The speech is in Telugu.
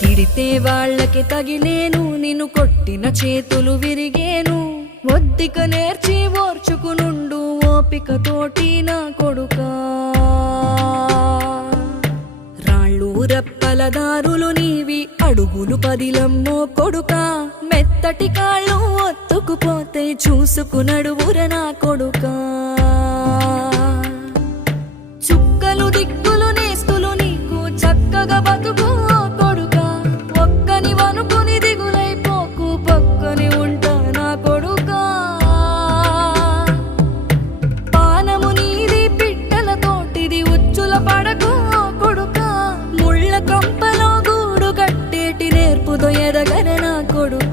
తిడితే వాళ్ళకి తగిలేను, నిన్ను కొట్టిన చేతులు విరిగేను. ఒద్దిక నేర్చి ఓర్చుకునుండు ఓపికతోటి నా కొడుకా. రాళ్ళు రప్పల దారులు నీవి, అడుగులు పదిలమ్మో కొడుకా. మెత్తటి కాళ్ళు ఒత్తుకుపోతే చూసుకునడువుర నా కొడుకా. చుక్కలు దిక్కులు నేస్తులు నీకు చక్కగా బతుకు కొడుకా. ఒక్కని వనుకుని దిగులైపోకు, పక్కని ఉంటా నా కొడుకా. పానము నీది పిట్టల తోటిది, ఉచ్చుల పడకు కొడుకా. ముళ్ళ కంపలో గూడు కట్టేటి నేర్పుతో ఎదగర నా కొడుకా.